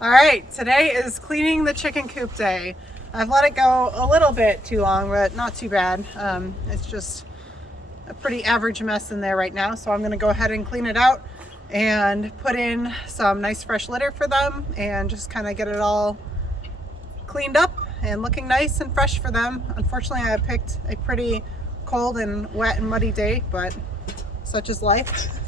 All right, today is cleaning the chicken coop day. I've let it go a little bit too long, but not too bad. It's just a pretty average mess in there right now, so I'm gonna go ahead and clean it out and put in some nice fresh litter for them and just kind of get it all cleaned up and looking nice and fresh for them. Unfortunately, I picked a pretty cold and wet and muddy day, but such is life.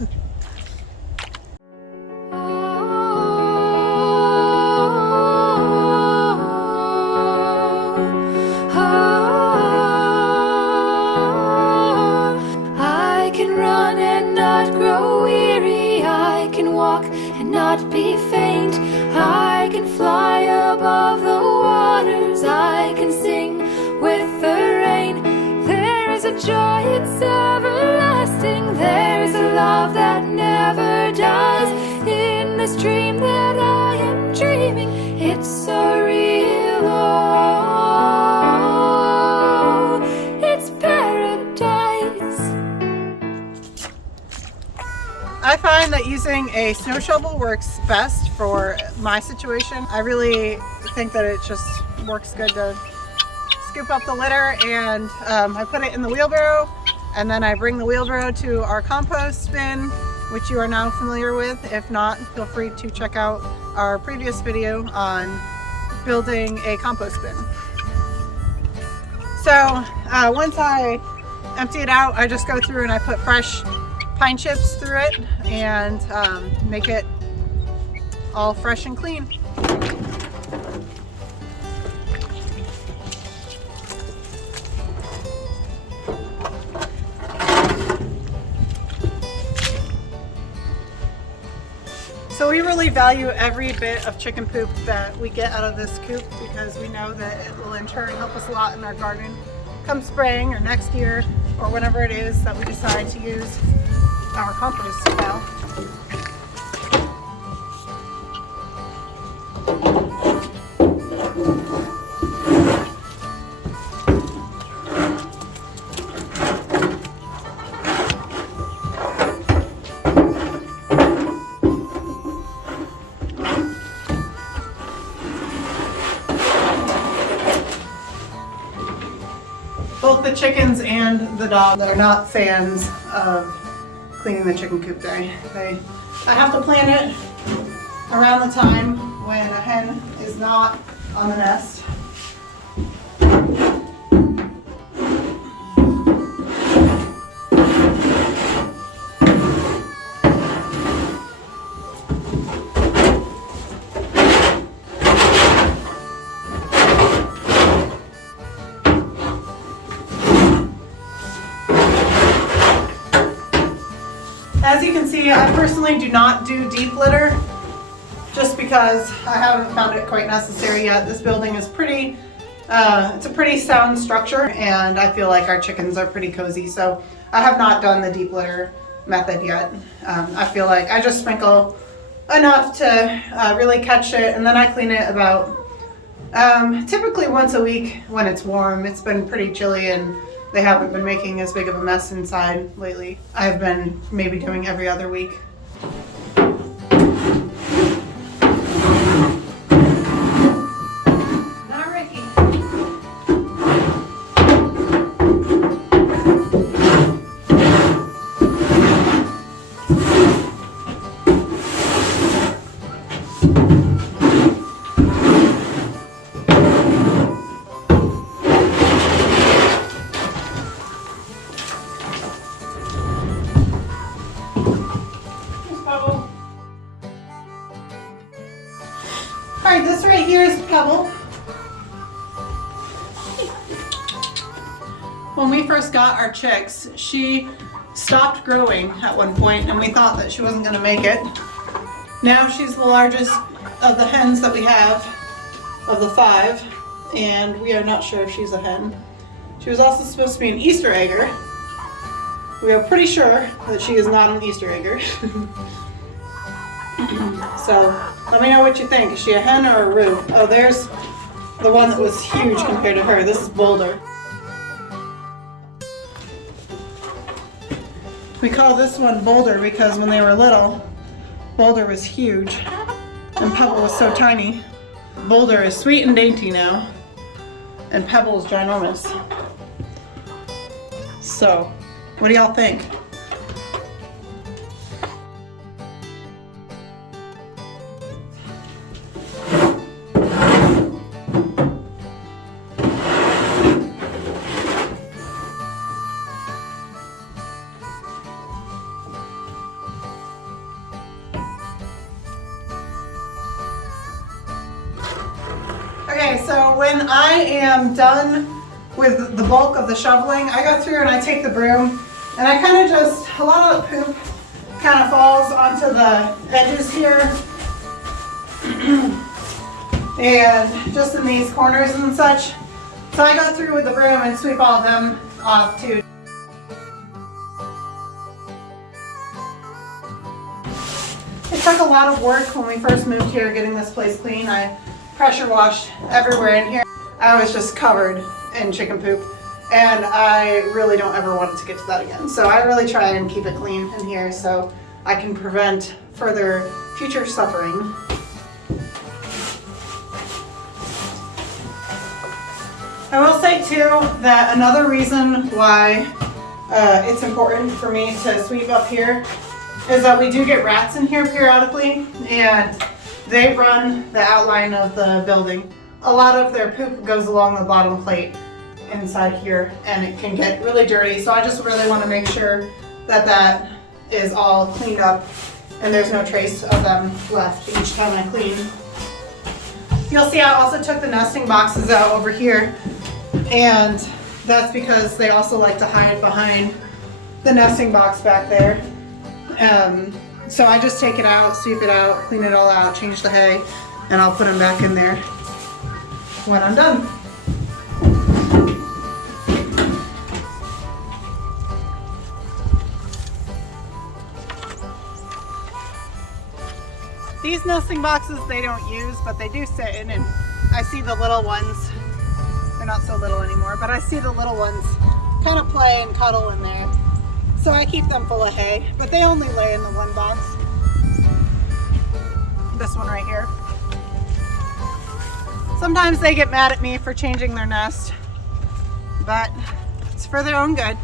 Not be faint. I can fly above the waters. I can sing with the rain. There is a joy, it's everlasting. There is a love that never dies. In this dream that I am dreaming, it's so real. Oh, it's paradise. I find that using a snow shovel works best for my situation. I really think that it just works good to scoop up the litter, and I put it in the wheelbarrow, and then I bring the wheelbarrow to our compost bin, which you are now familiar with. If not, feel free to check out our previous video on building a compost bin. So once I empty it out, I just go through and I put fresh pine chips through it and make it all fresh and clean. So we really value every bit of chicken poop that we get out of this coop, because we know that it will in turn help us a lot in our garden come spring or next year, or whenever it is that we decide to use our compost pile. Both the chickens and the dog are not fans of cleaning the chicken coop day. I have to plan it around the time when a hen is not on the nest. As you can see, I personally do not do deep litter just because I haven't found it quite necessary yet. This building is pretty, it's a pretty sound structure, and I feel like our chickens are pretty cozy, so I have not done the deep litter method yet. I feel like I just sprinkle enough to really catch it, and then I clean it about typically once a week when it's warm. It's been pretty chilly and they haven't been making as big of a mess inside lately. I've been maybe doing every other week. Not Ricky. Alright, this right here is Pebble. When we first got our chicks, she stopped growing at one point and we thought that she wasn't going to make it. Now she's the largest of the hens that we have, of the 5, and we are not sure if she's a hen. She was also supposed to be an Easter egger. We are pretty sure that she is not an Easter egger. So let me know what you think. Is she a hen or a roux? Oh, there's the one that was huge compared to her. This is Boulder. We call this one Boulder because when they were little, Boulder was huge. And Pebble was so tiny. Boulder is sweet and dainty now, and Pebble is ginormous. So, what do y'all think? Okay, so when I am done with the bulk of the shoveling, I go through and I take the broom and I kind of just, a lot of the poop kind of falls onto the edges here and just in these corners and such. So I go through with the broom and sweep all of them off too. It took a lot of work when we first moved here getting this place clean. I pressure washed everywhere in here. I was just covered in chicken poop and I really don't ever want it to get to that again. So I really try and keep it clean in here so I can prevent further future suffering. I will say too that another reason why it's important for me to sweep up here is that we do get rats in here periodically and they run the outline of the building. A lot of their poop goes along the bottom plate inside here and it can get really dirty. So I just really want to make sure that that is all cleaned up and there's no trace of them left each time I clean. You'll see I also took the nesting boxes out over here and that's because they also like to hide behind the nesting box back there. So I just take it out, sweep it out, clean it all out, change the hay, and I'll put them back in there when I'm done. These nesting boxes they don't use, but they do sit in, and I see the little ones, they're not so little anymore, but I see the little ones kind of play and cuddle in there. So I keep them full of hay, but they only lay in the one box. This one right here. Sometimes they get mad at me for changing their nest, but it's for their own good.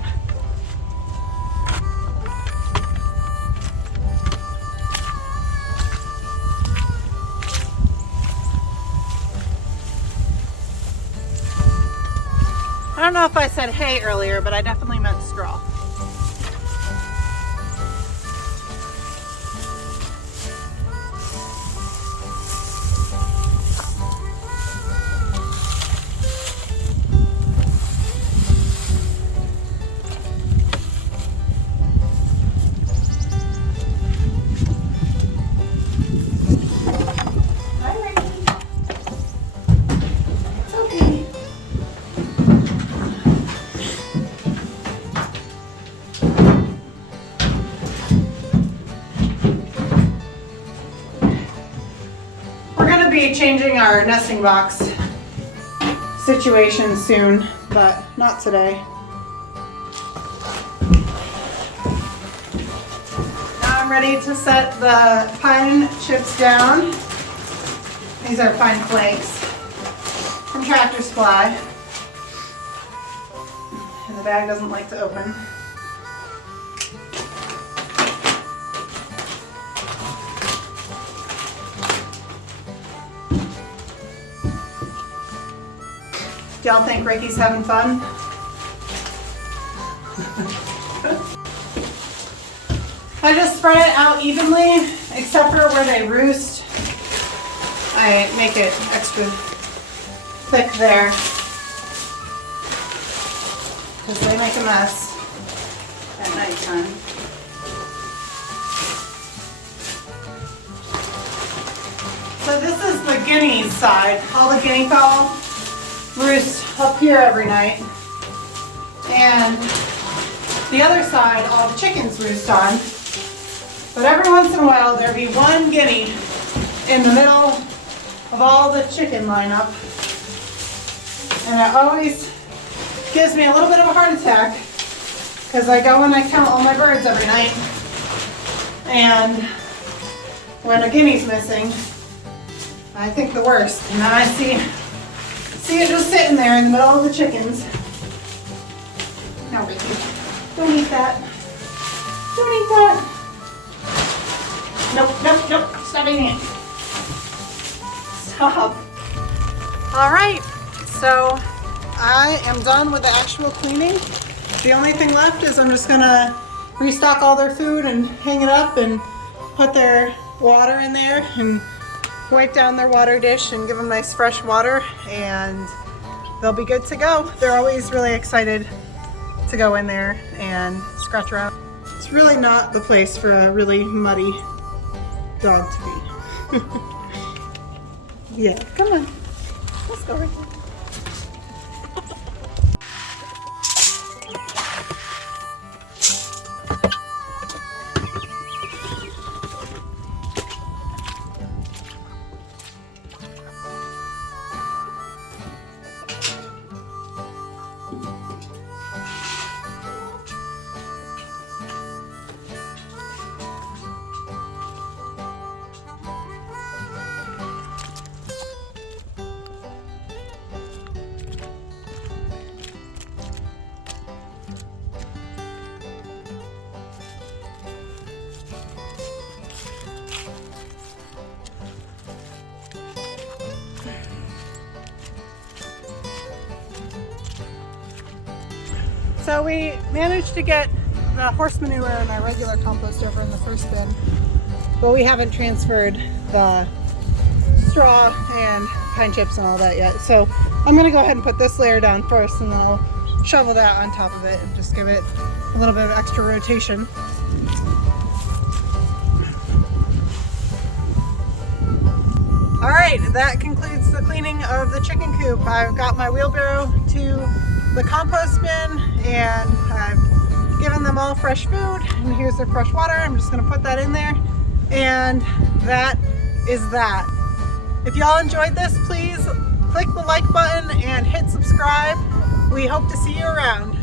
I don't know if I said hay earlier, but I definitely meant straw. Changing our nesting box situation soon, but not today. Now I'm ready to set the pine chips down. These are pine flakes from Tractor Supply. And the bag doesn't like to open. Y'all think Ricky's having fun? I just spread it out evenly, except for where they roost. I make it extra thick there, because they make a mess at nighttime. So this is the guinea side. All the guinea fowl roost up here every night, and the other side all the chickens roost on. But every once in a while there'll be one guinea in the middle of all the chicken lineup, and it always gives me a little bit of a heart attack because I go and I count all my birds every night, and when a guinea's missing I think the worst. And now I see it just sitting there in the middle of the chickens. No, Ricky, don't eat that. Don't eat that. Nope, nope, nope. Stop eating it. Stop. All right, so I am done with the actual cleaning. The only thing left is I'm just gonna restock all their food and hang it up and put their water in there and wipe down their water dish and give them nice fresh water, and they'll be good to go. They're always really excited to go in there and scratch around. It's really not the place for a really muddy dog to be. Yeah, come on. Let's go right there. So we managed to get the horse manure and our regular compost over in the first bin, but we haven't transferred the straw and pine chips and all that yet. So I'm gonna go ahead and put this layer down first, and then I'll shovel that on top of it and just give it a little bit of extra rotation. All right, that concludes the cleaning of the chicken coop. I've got my wheelbarrow to the compost bin, and I've given them all fresh food, and here's their fresh water. I'm just gonna put that in there, and that is that. If y'all enjoyed this, please click the like button and hit subscribe. We hope to see you around.